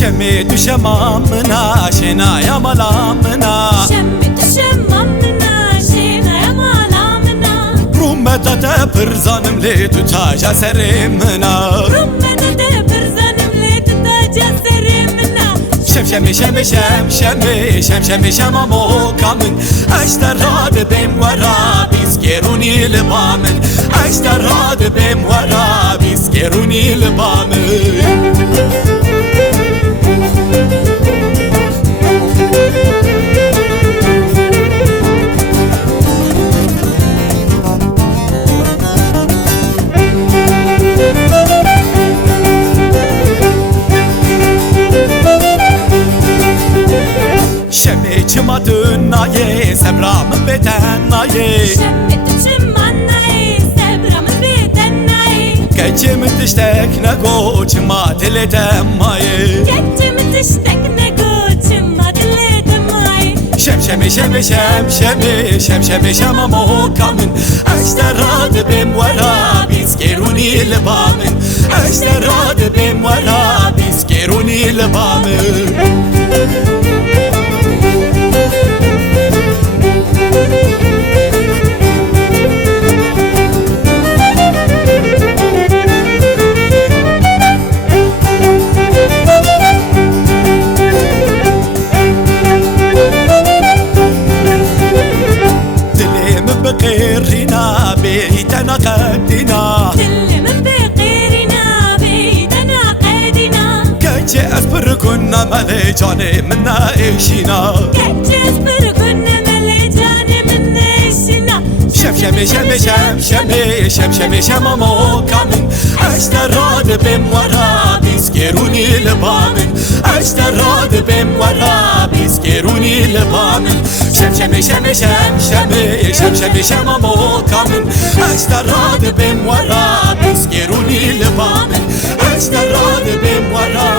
شميت شمامنا شينا يا ملامنا شميت شمامنا شينا يا ملامنا رومتا تبرزان مليت تاج سرمنا رومتا تبرزان مليت تاج سرمنا شم شم شم شم شم شم شم موكامن اشتراد بهم ورا بيسكروني لبامن اشتراد بهم ورا بيسكروني لبامن شماتنا يه سبرا من بيتنا يه شمت شمانا يه سبرا من بيتنا يه كجم تشتك نقو شمات اللي تمايه كجم تشتك نقو شمات اللي تمايه شم شم شم شم شم شم شم شم موكامن اشتراد بهم ورا بيسكروني لبامن اشتراد بهم ورا بيسكروني لبامن بقيرنا بيتنا قدنا تلم بقيرنا بيتنا قدنا كجي أصبر كنا ملي جاني منا إيشينا كجي أصبر كنا ملي جاني منا إيشينا شم شم شم شم شم شم شم شم موكامن اشتراد بهم ورا بيسكروني لبامن اشتراد بهم ورا بيسكروني لبامن شم شم شم شم شم شم شم شم موكامن اشتراد بهم ورا بيسكروني لبامن اشتراد بهم ورا